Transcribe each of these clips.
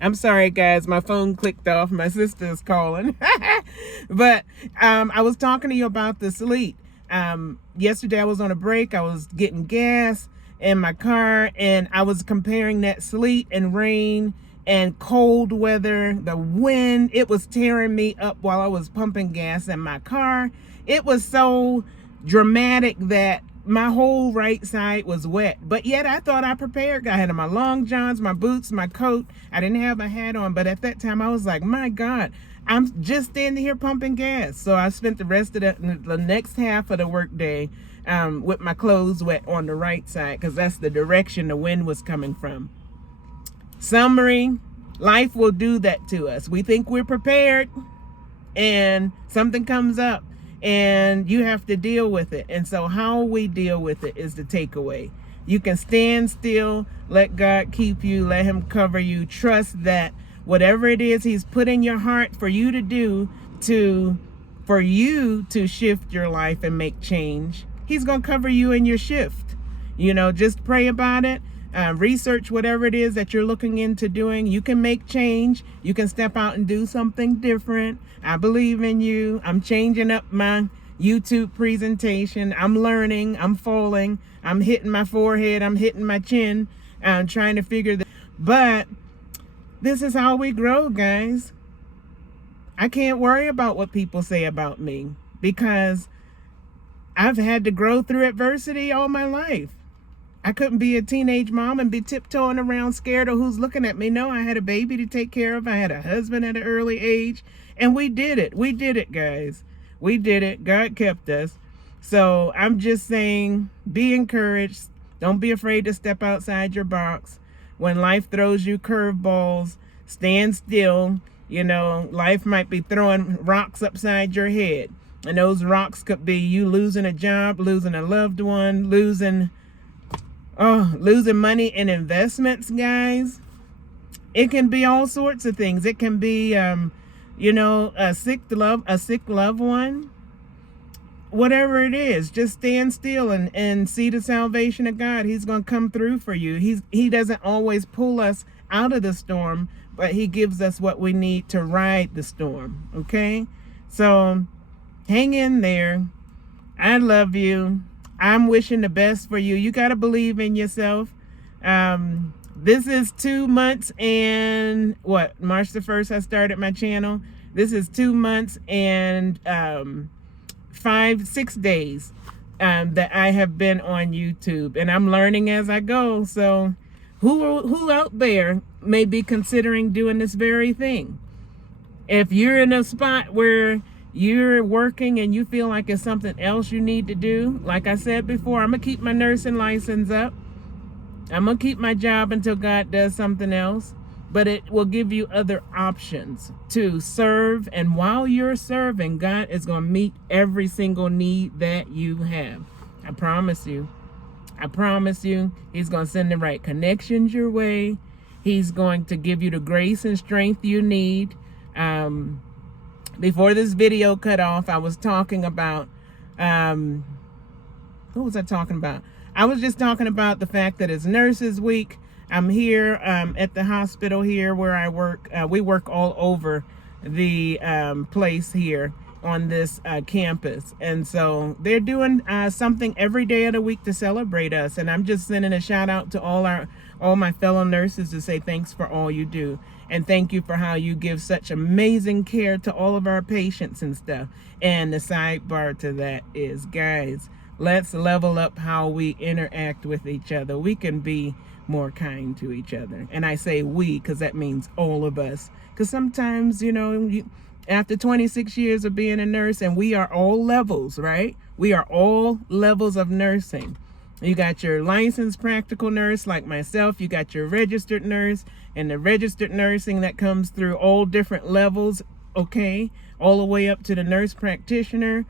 I'm sorry, guys. My phone clicked off. My sister's calling. But I was talking to you about the sleet. Yesterday I was on a break. I was getting gas in my car, and I was comparing that sleet and rain and cold weather, the wind. It was tearing me up while I was pumping gas in my car. It was so dramatic that my whole right side was wet, but yet I thought I prepared. I had my long johns, my boots, my coat. I didn't have a hat on, but at that time I was like, my God, I'm just standing here pumping gas. So I spent the rest of the next half of the work day with my clothes wet on the right side, because that's the direction the wind was coming from. Summary, life will do that to us. We think we're prepared, and something comes up, and you have to deal with it. And so how we deal with it is the takeaway. You can stand still, let God keep you, let him cover you. Trust that whatever it is he's put in your heart for you to do, for you to shift your life and make change, he's going to cover you in your shift. Just pray about it. Research whatever it is that you're looking into doing. You can make change. You can step out and do something different. I believe in you. I'm changing up my YouTube presentation. I'm learning. I'm falling. I'm hitting my forehead. I'm hitting my chin. I'm trying to figure this. But this is how we grow, guys. I can't worry about what people say about me, because I've had to grow through adversity all my life. I couldn't be a teenage mom and be tiptoeing around scared of who's looking at me. No, I had a baby to take care of. I had a husband at an early age, and we did it. We did it, guys. We did it. God kept us. So I'm just saying, be encouraged. Don't be afraid to step outside your box. When life throws you curveballs, stand still. Life might be throwing rocks upside your head, and those rocks could be you losing a job, losing a loved one, losing money in investments, guys. It can be all sorts of things. It can be, a sick loved one. Whatever it is, just stand still and see the salvation of God. He's going to come through for you. He doesn't always pull us out of the storm, but he gives us what we need to ride the storm. Okay? So hang in there. I love you. I'm wishing the best for you. You got to believe in yourself. This is 2 months and March the 1st, I started my channel. This is 2 months and 6 days that I have been on YouTube, and I'm learning as I go. So who out there may be considering doing this very thing? If you're in a spot where you're working and you feel like it's something else you need to do, like I said before, I'm going to keep my nursing license up. I'm going to keep my job until God does something else. But it will give you other options to serve. And while you're serving, God is going to meet every single need that you have. I promise you. I promise you. He's going to send the right connections your way. He's going to give you the grace and strength you need. Before this video cut off, I was talking about, what was I talking about? I was just talking about the fact that it's Nurses Week. I'm here at the hospital here where I work. We work all over the place here on this campus. And so they're doing something every day of the week to celebrate us. And I'm just sending a shout out to all my fellow nurses to say thanks for all you do. And thank you for how you give such amazing care to all of our patients and stuff. And the sidebar to that is, guys, let's level up how we interact with each other. We can be more kind to each other. And I say we because that means all of us. Because sometimes, after 26 years of being a nurse, and we are all levels, right? We are all levels of nursing. You got your licensed practical nurse like myself. You got your registered nurse, and the registered nursing that comes through all different levels, okay? All the way up to the nurse practitioner,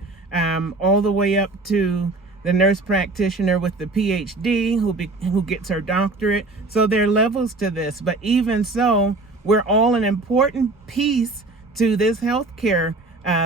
all the way up to the nurse practitioner with the PhD who gets her doctorate. So there are levels to this, but even so, we're all an important piece to this healthcare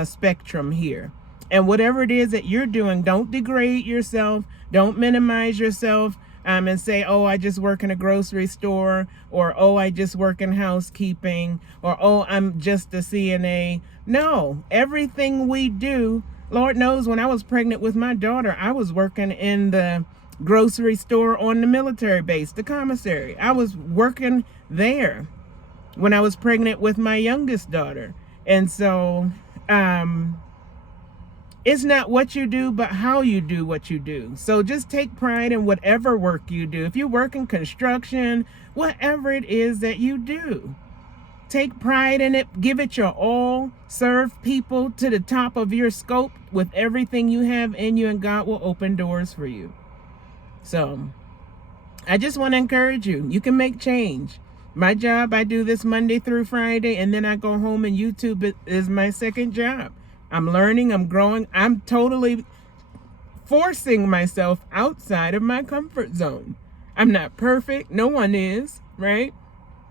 spectrum here. And whatever it is that you're doing, don't degrade yourself. Don't minimize yourself. and say, oh, I just work in a grocery store, or oh, I just work in housekeeping, or oh, I'm just a CNA. No, everything we do, Lord knows when I was pregnant with my daughter, I was working in the grocery store on the military base, the commissary. I was working there when I was pregnant with my youngest daughter. And so it's not what you do, but how you do what you do. So just take pride in whatever work you do. If you work in construction, whatever it is that you do, take pride in it, give it your all, serve people to the top of your scope with everything you have in you, and God will open doors for you. So I just want to encourage you. You can make change. My job, I do this Monday through Friday, and then I go home, and YouTube is my second job. I'm learning, I'm growing. I'm totally forcing myself outside of my comfort zone. I'm not perfect. No one is, right?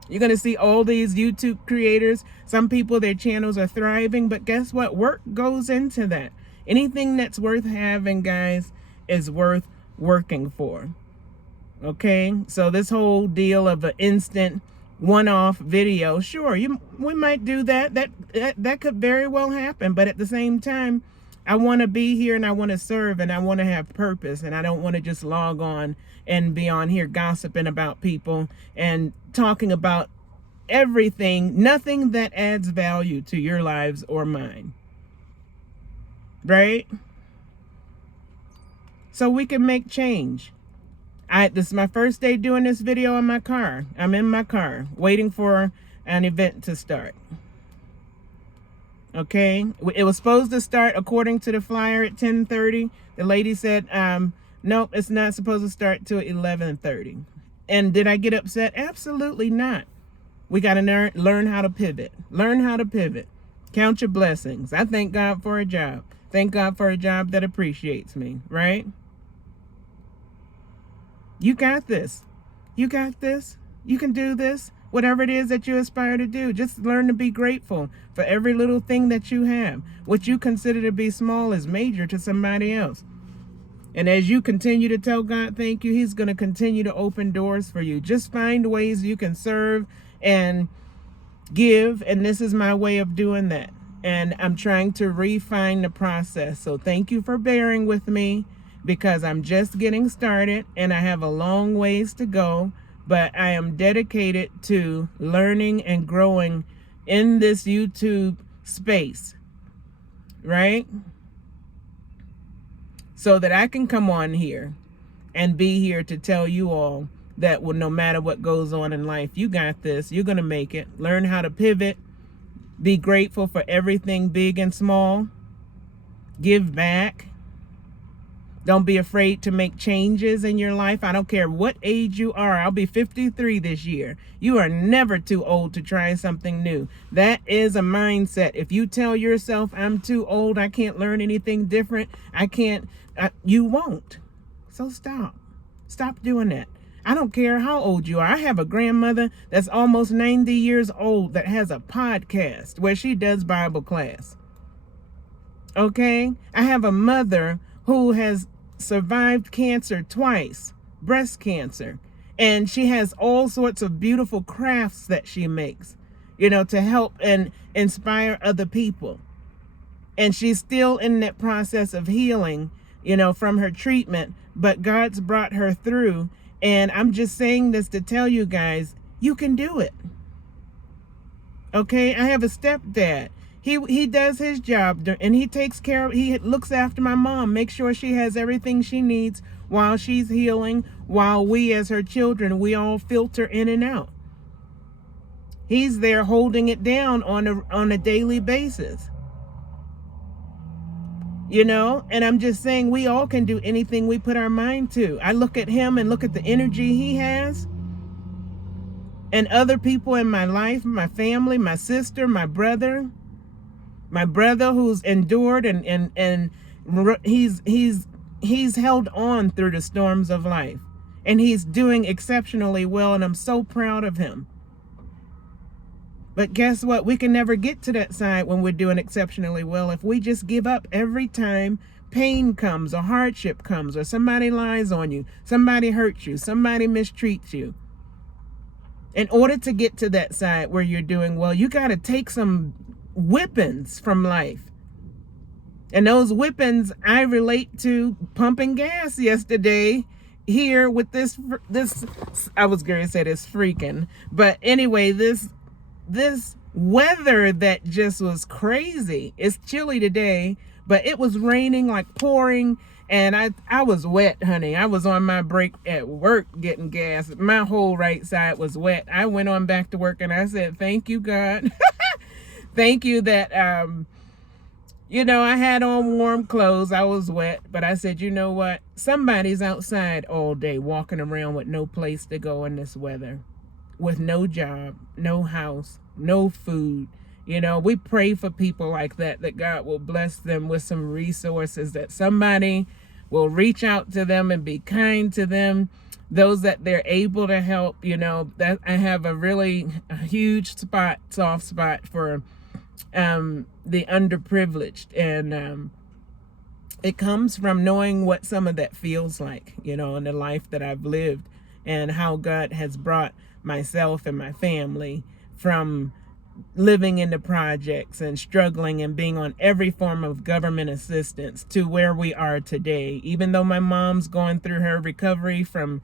You're going to see all these YouTube creators. Some people, their channels are thriving, but guess what? Work goes into that. Anything that's worth having, guys, is worth working for. Okay? So this whole deal of an instant one-off video, sure, we might do that. That could very well happen, but at the same time, I want to be here, and I want to serve, and I want to have purpose, and I don't want to just log on and be on here gossiping about people and talking about everything, nothing that adds value to your lives or mine. Right? So we can make change. This is my first day doing this video in my car. I'm in my car waiting for an event to start. Okay, it was supposed to start according to the flyer at 10:30. The lady said, nope, it's not supposed to start till 11:30. And did I get upset? Absolutely not. We got to learn how to pivot. Learn how to pivot. Count your blessings. I thank God for a job. Thank God for a job that appreciates me, right? You got this. You got this. You can do this. Whatever it is that you aspire to do, just learn to be grateful for every little thing that you have. What you consider to be small is major to somebody else. And as you continue to tell God thank you, He's going to continue to open doors for you. Just find ways you can serve and give. And this is my way of doing that. And I'm trying to refine the process. So thank you for bearing with me, because I'm just getting started and I have a long ways to go, but I am dedicated to learning and growing in this YouTube space, right? So that I can come on here and be here to tell you all that, well, no matter what goes on in life, you got this, you're going to make it. Learn how to pivot, be grateful for everything big and small, give back. Don't be afraid to make changes in your life. I don't care what age you are. I'll be 53 this year. You are never too old to try something new. That is a mindset. If you tell yourself, I'm too old, I can't learn anything different, you won't. So stop. Stop doing that. I don't care how old you are. I have a grandmother that's almost 90 years old that has a podcast where she does Bible class. Okay? I have a mother who has survived cancer twice, breast cancer, and she has all sorts of beautiful crafts that she makes, to help and inspire other people. And she's still in that process of healing, from her treatment, but God's brought her through. And I'm just saying this to tell you guys, you can do it. Okay? I have a stepdad. He does his job, and he looks after my mom, makes sure she has everything she needs while she's healing, while we as her children, we all filter in and out. He's there holding it down on a daily basis. And I'm just saying, we all can do anything we put our mind to. I look at him and look at the energy he has, and other people in my life, my family, my sister, my brother who's endured and he's held on through the storms of life, and he's doing exceptionally well, and I'm so proud of him. But guess what? We can never get to that side when we're doing exceptionally well if we just give up every time pain comes or hardship comes or somebody lies on you, somebody hurts you, somebody mistreats you, in order to get to that side where you're doing well, you got to take some whippings from life. And those whippings I relate to pumping gas yesterday here with this I was going to say this freaking, but anyway, this weather that just was crazy. It's chilly today, but it was raining, like pouring, and I was wet, honey. I was on my break at work getting gas. My whole right side was wet. I went on back to work and I said, thank you, God. Thank you that I had on warm clothes. I was wet, but I said, you know what? Somebody's outside all day walking around with no place to go in this weather, with no job, no house, no food. We pray for people like that God will bless them with some resources, that somebody will reach out to them and be kind to them, those that they're able to help. That I have a huge soft spot for the underprivileged, and it comes from knowing what some of that feels like, in the life that I've lived, and how God has brought myself and my family from living in the projects and struggling and being on every form of government assistance to where we are today. Even though my mom's going through her recovery from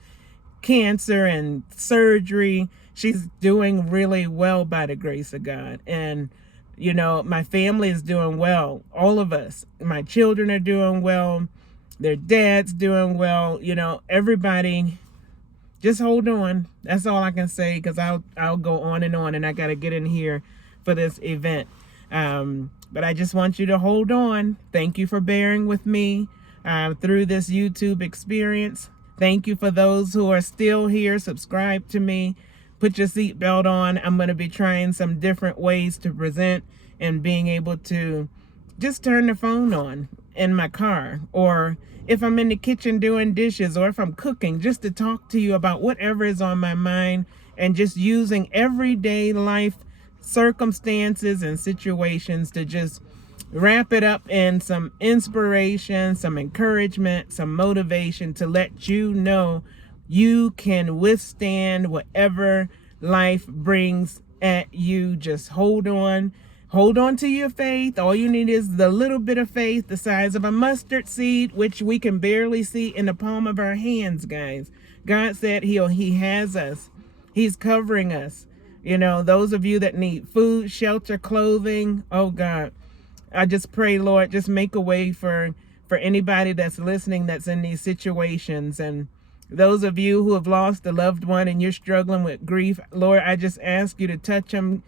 cancer and surgery, she's doing really well by the grace of God. And my family is doing well. All of us, my children are doing well. Their dad's doing well. Everybody, just hold on. That's all I can say, because I'll go on, and I got to get in here for this event. But I just want you to hold on. Thank you for bearing with me through this YouTube experience. Thank you for those who are still here. Subscribe to me. Put your seatbelt on. I'm going to be trying some different ways to present, and being able to just turn the phone on in my car, or if I'm in the kitchen doing dishes, or if I'm cooking, just to talk to you about whatever is on my mind, and just using everyday life circumstances and situations to just wrap it up in some inspiration, some encouragement, some motivation, to let you know you can withstand whatever life brings at you. Just hold on to your faith. All you need is the little bit of faith the size of a mustard seed, which we can barely see in the palm of our hands, guys. God said he has us. He's covering us. Those of you that need food, shelter, clothing, oh God, I just pray, Lord, just make a way for anybody that's listening that's in these situations. And those of you who have lost a loved one and you're struggling with grief, Lord, I just ask you to touch them.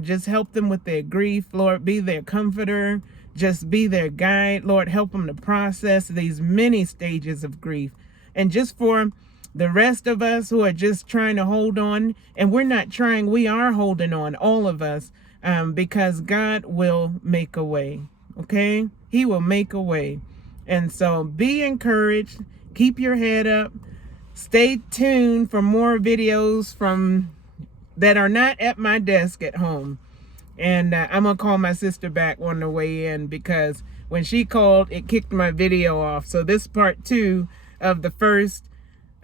Just help them with their grief, Lord. Be their comforter. Just be their guide, Lord. Help them to process these many stages of grief. And just for the rest of us who are just trying to hold on, and we're not trying, we are holding on, all of us, because God will make a way, okay? He will make a way. And so be encouraged. Keep your head up. Stay tuned for more videos that are not at my desk at home. And I'm going to call my sister back on the way in, because when she called, it kicked my video off. So this part 2 of the first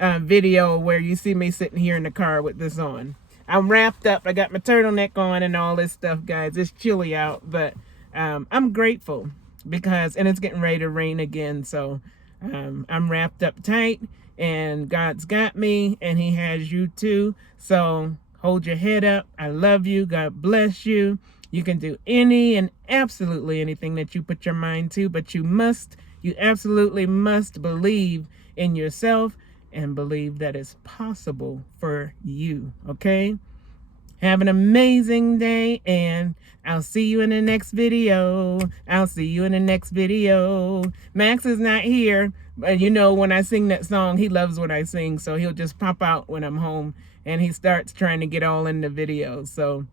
video where you see me sitting here in the car with this on. I'm wrapped up. I got my turtleneck on and all this stuff, guys. It's chilly out, but I'm grateful and it's getting ready to rain again. So I'm wrapped up tight, and God's got me, and he has you too. So hold your head up. I love you. God bless you. You can do any and absolutely anything that you put your mind to, but you absolutely must believe in yourself and believe that it's possible for you, okay? Have an amazing day, and I'll see you in the next video. Max is not here, but when I sing that song, he loves what I sing, so he'll just pop out when I'm home, and he starts trying to get all in the videos. So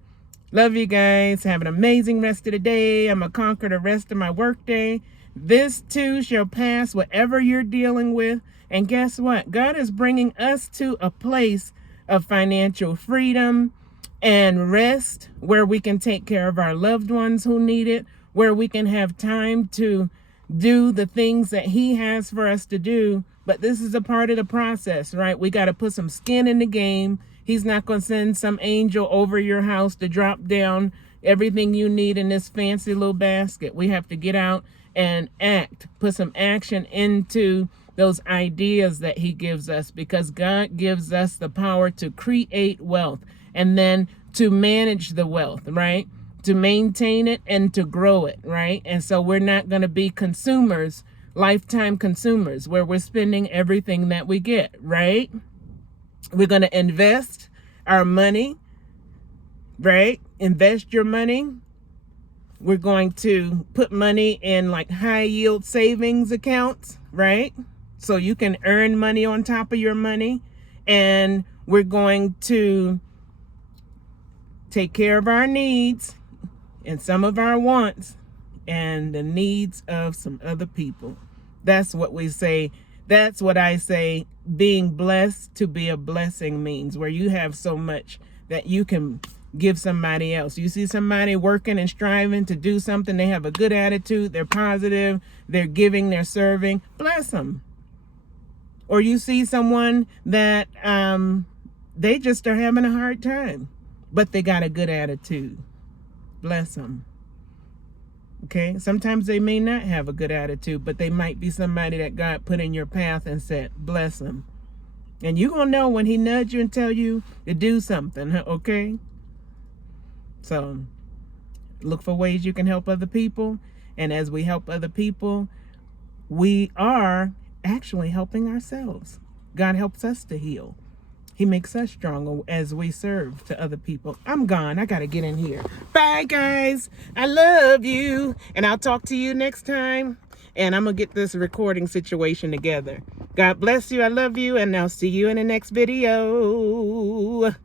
love you guys. Have an amazing rest of the day. I'm going to conquer the rest of my work day. This too shall pass, whatever you're dealing with. And guess what? God is bringing us to a place of financial freedom and rest, where we can take care of our loved ones who need it, where we can have time to do the things that he has for us to do. But this is a part of the process, right? We got to put some skin in the game. He's not going to send some angel over your house to drop down everything you need in this fancy little basket. We have to get out and act, put some action into those ideas that he gives us, because God gives us the power to create wealth and then to manage the wealth, right? To maintain it and to grow it, right? And so we're not going to be consumers, lifetime consumers, where we're spending everything that we get, right? We're going to invest our money, right? Invest your money. We're going to put money in like high yield savings accounts, right? So you can earn money on top of your money. And we're going to take care of our needs and some of our wants and the needs of some other people. That's what we say. That's what I say being blessed to be a blessing means, where you have so much that you can give somebody else. You see somebody working and striving to do something, they have a good attitude, they're positive, they're giving, they're serving, bless them. Or you see someone that they just are having a hard time, but they got a good attitude. Bless them. Okay? Sometimes they may not have a good attitude, but they might be somebody that God put in your path and said, bless them. And you're going to know when he nudge you and tell you to do something, okay? So look for ways you can help other people. And as we help other people, we are actually helping ourselves. God helps us to heal. He makes us stronger as we serve to other people. I'm gone. I got to get in here. Bye, guys. I love you. And I'll talk to you next time. And I'm going to get this recording situation together. God bless you. I love you. And I'll see you in the next video.